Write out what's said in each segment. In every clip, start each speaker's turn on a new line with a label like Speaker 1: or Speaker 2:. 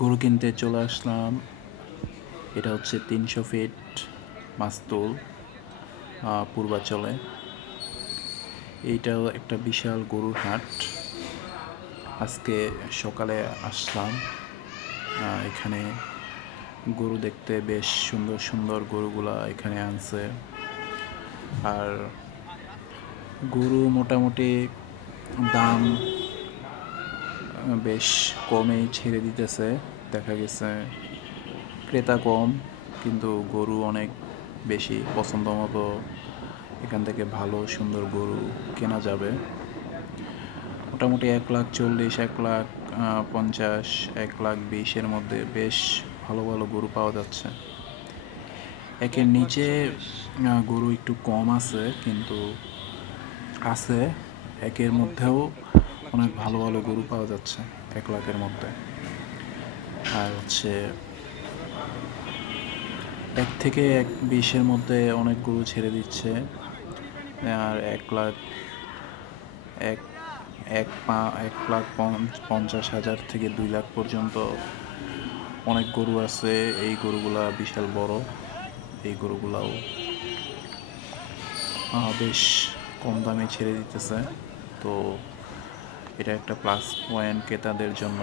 Speaker 1: গরু কিনতে চলে আসলাম। এটা হচ্ছে তিনশো ফিট মাস্তুল পূর্বাচলে। এইটাও একটা বিশাল গরুর হাট। আজকে সকালে আসলাম। এখানে গরু দেখতে বেশ সুন্দর সুন্দর গরুগুলা এখানে আনছে। আর গরু মোটামুটি দাম বেশ কমেই ছেড়ে দিতেছে। দেখা গেছে ক্রেতা কম, কিন্তু গরু অনেক বেশি পছন্দ মতো। এখান থেকে ভালো সুন্দর গরু কেনা যাবে। মোটামুটি এক লাখ চল্লিশ, এক লাখ পঞ্চাশ, এক লাখ বিশের মধ্যে বেশ ভালো ভালো গরু পাওয়া যাচ্ছে। একের নিচে গরু একটু কম আছে, কিন্তু আছে। একের মধ্যেও অনেক ভালো ভালো গরু পাওয়া যাচ্ছে এক লাখের মধ্যে। আর হচ্ছে এক থেকে এক বিশের মধ্যে অনেক গরু ছেড়ে দিচ্ছে। আর এক লাখ, এক এক পা, এক লাখ পঞ্চাশ হাজার থেকে দুই লাখ পর্যন্ত অনেক গরু আছে। এই গরুগুলা বিশাল বড়। এই গরুগুলাও বেশ কম দামে ছেড়ে দিতেছে। তো এটা একটা প্লাস পয়েন্ট ক্রেতাদের জন্য।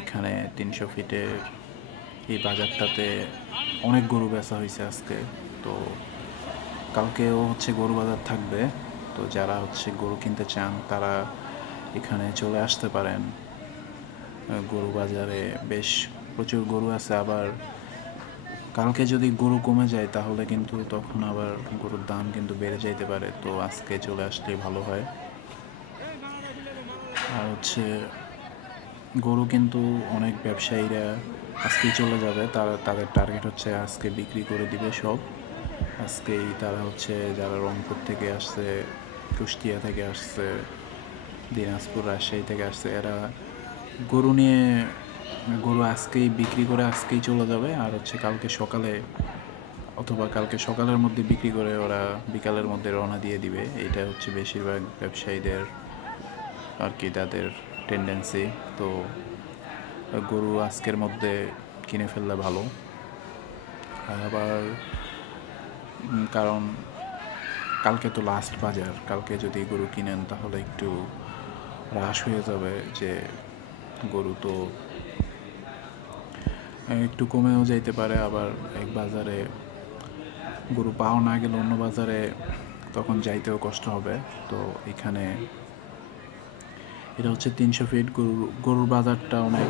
Speaker 1: এখানে তিনশো ফিটের এই বাজারটাতে অনেক গরু বেচা হয়েছে আজকে। তো কালকেও হচ্ছে গরু বাজার থাকবে। তো যারা হচ্ছে গরু কিনতে চান, তারা এখানে চলে আসতে পারেন। গরু বাজারে বেশ প্রচুর গরু আছে। আবার কালকে যদি গরু কমে যায়, তাহলে কিন্তু তখন আবার গরুর দাম কিন্তু বেড়ে যাইতে পারে। তো আজকে চলে আসলেই ভালো হয়। আর হচ্ছে গরু কিন্তু অনেক ব্যবসায়ীরা আজকেই চলে যাবে। তারা, তাদের টার্গেট হচ্ছে আজকে বিক্রি করে দিবে সব। আজকেই তারা হচ্ছে যারা রংপুর থেকে আসছে, কুষ্টিয়া থেকে আসছে, দিনাজপুর, রাজশাহী থেকে আসছে, এরা গরু নিয়ে, গরু আজকেই বিক্রি করে আজকেই চলে যাবে। আর হচ্ছে কালকে সকালে অথবা কালকে সকালের মধ্যে বিক্রি করে ওরা বিকালের মধ্যে রওনা দিয়ে দিবে। এইটা হচ্ছে বেশিরভাগ ব্যবসায়ীদের আর কি তাদের টেন্ডেন্সি তো, গরু আজকের মধ্যে কিনে ফেললে ভালো। আবার কারণ কালকে তো লাস্ট বাজার। কালকে যদি গরু কিনেন তাহলে একটু হ্রাস হয়ে যাবে যে গরু তো, একটু কমেও যাইতে পারে। আবার এক বাজারে গরু পাওয়া না গেলে অন্য বাজারে তখন যাইতেও কষ্ট হবে। তো এখানে এটা হচ্ছে তিনশো ফিট গরুর গরুর বাজারটা অনেক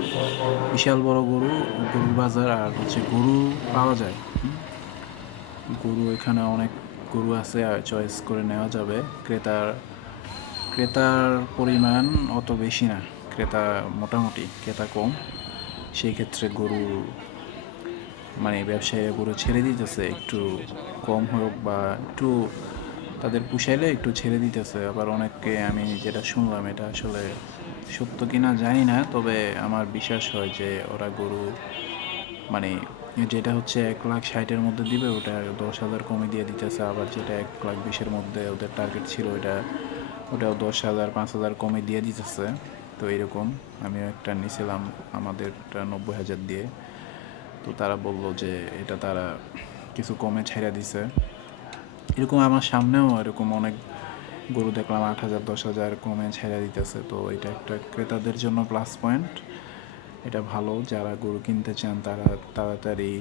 Speaker 1: বিশাল বড় গরু, গরুর বাজার আর হচ্ছে গরু পাওয়া যায়। গরু এখানে অনেক গরু আছে, আর চয়েস করে নেওয়া যাবে। ক্রেতার ক্রেতার পরিমাণ অত বেশি না, ক্রেতা মোটামুটি, ক্রেতা কম। সেই ক্ষেত্রে গরু মানে ব্যবসায়ীরা গরু ছেড়ে দিতেছে, একটু কম হোক বা একটু তাদের পুষাইলে একটু ছেড়ে দিতেছে। আবার অনেককে আমি যেটা শুনলাম, এটা আসলে সত্য কিনা জানি না, তবে আমার বিশ্বাস হয় যে ওরা গরু মানে যেটা হচ্ছে এক লাখ ষাটের মধ্যে দিবে, ওটা দশ হাজার কমে দিয়ে দিতেছে। আবার যেটা এক লাখ বিশের মধ্যে ওদের টার্গেট ছিল, ওটা, ওটাও দশ হাজার, পাঁচ হাজার কমে দিয়ে দিতেছে। তো এরকম আমিও একটা নিয়েছিলাম আমাদেরটা নব্বই হাজার দিয়ে। তো তারা বলল যে এটা তারা কিছু কমে ছেড়ে দিছে। এরকম আমার সামনেও এরকম অনেক গরু দেখলাম, আট হাজার, দশ হাজার কমে ছেড়ে দিতেছে। তো এটা একটা ক্রেতাদের জন্য প্লাস পয়েন্ট এটা ভালো, যারা গরু কিনতে চান তারা তাড়াতাড়ি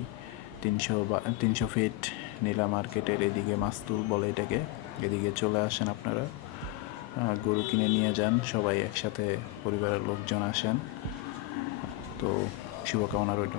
Speaker 1: তিনশো বা, তিনশো ফিট নীলা মার্কেটের এদিকে মাস্তুল বলে এটাকে, এদিকে চলে আসেন আপনারা। গরু কিনে নিয়ে যান, সবাই একসাথে পরিবারের লোকজন আসেন। তো শুভকামনা রইল।